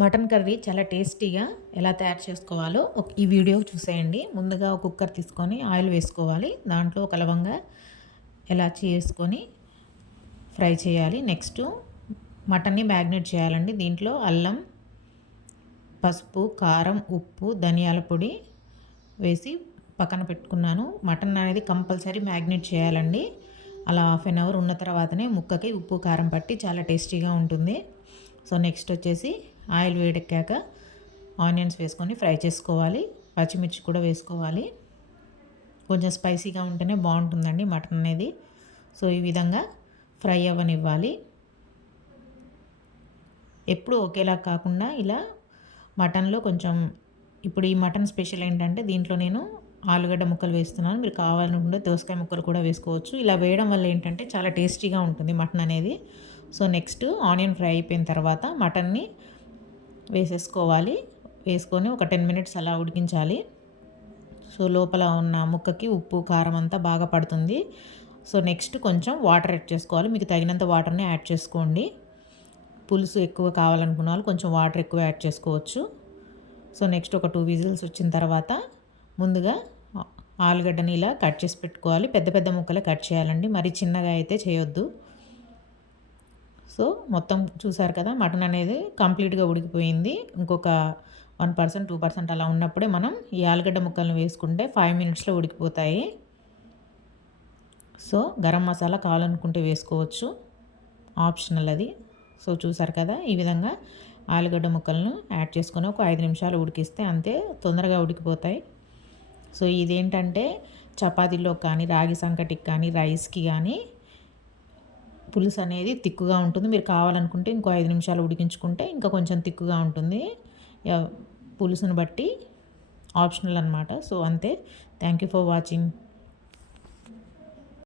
Mutton curry చాలా టేస్టీగా ఎలా తయారు చేసుకోవాలో ఒక ఈ వీడియో చూసేయండి. ముందుగా ఒక కుక్కర్ తీసుకొని ఆయిల్ వేసుకోవాలి. దాంట్లో ఒక లవంగా ఎలాచి వేసుకొని ఫ్రై చేయాలి. నెక్స్ట్ మటన్ని మ్యాగ్నేట్ చేయాలండి. దీంట్లో అల్లం పసుపు కారం ఉప్పు ధనియాల పొడి వేసి పక్కన పెట్టుకున్నాను. మటన్ అనేది కంపల్సరీ మ్యాగ్నేట్ చేయాలండి. అలా హాఫ్ అన్ అవర్ ఉన్న తర్వాతనే ముక్కకి ఉప్పు కారం పట్టి చాలా టేస్టీగా ఉంటుంది. సో నెక్స్ట్ వచ్చేసి ఆయిల్ వేడెక్కాక ఆనియన్స్ వేసుకొని ఫ్రై చేసుకోవాలి. పచ్చిమిర్చి కూడా వేసుకోవాలి. కొంచెం స్పైసీగా ఉంటేనే బాగుంటుందండి మటన్ అనేది. సో ఈ విధంగా ఫ్రై అవ్వనివ్వాలి. ఎప్పుడు ఒకేలా కాకుండా ఇలా మటన్లో కొంచెం ఇప్పుడు ఈ మటన్ స్పెషల్ ఏంటంటే దీంట్లో నేను ఆలుగడ్డ ముక్కలు వేస్తున్నాను. మీరు కావాలనుకుంటే దోసకాయ ముక్కలు కూడా వేసుకోవచ్చు. ఇలా వేయడం వల్ల ఏంటంటే చాలా టేస్టీగా ఉంటుంది మటన్ అనేది. సో నెక్స్ట్ ఆనియన్ ఫ్రై అయిపోయిన తర్వాత మటన్ని వేసేసుకోవాలి. వేసుకొని ఒక టెన్ మినిట్స్ అలా ఉడికించాలి. సో లోపల ఉన్న ముక్కకి ఉప్పు కారం అంతా బాగా పడుతుంది. సో నెక్స్ట్ కొంచెం వాటర్ యాడ్ చేసుకోవాలి. మీకు తగినంత వాటర్ని యాడ్ చేసుకోండి. పులుసు ఎక్కువ కావాలనుకున్న వాళ్ళు కొంచెం వాటర్ ఎక్కువ యాడ్ చేసుకోవచ్చు. సో నెక్స్ట్ ఒక టూ విజిల్స్ వచ్చిన తర్వాత ముందుగా ఆలుగడ్డని ఇలా కట్ చేసి పెట్టుకోవాలి. పెద్ద పెద్ద ముక్కలే కట్ చేయాలండి. మరి చిన్నగా అయితే చేయొద్దు. సో మొత్తం చూసారు కదా మటన్ అనేది కంప్లీట్గా ఉడికిపోయింది. ఇంకొక వన్ పర్సెంట్ టూ పర్సెంట్ అలా ఉన్నప్పుడే మనం ఈ ఆలుగడ్డ ముక్కలను వేసుకుంటే ఫైవ్ మినిట్స్లో ఉడికిపోతాయి. సో గరం మసాలా కావాలనుకుంటే వేసుకోవచ్చు. ఆప్షనల్ అది. సో చూసారు కదా ఈ విధంగా ఆలుగడ్డ ముక్కలను యాడ్ చేసుకొని ఒక ఐదు నిమిషాలు ఉడికిస్తే అంతే తొందరగా ఉడికిపోతాయి. సో ఇదేంటంటే చపాతీలో కానీ రాగి సంకటికి కానీ రైస్కి కానీ పులుసు అనేది తిక్కుగా ఉంటుంది. మీరు కావాలనుకుంటే ఇంకో ఐదు నిమిషాలు ఉడికించుకుంటే ఇంకా కొంచెం తిక్కుగా ఉంటుంది. పులుసును బట్టి ఆప్షనల్ అనమాట సో అంతే. Thank you for watching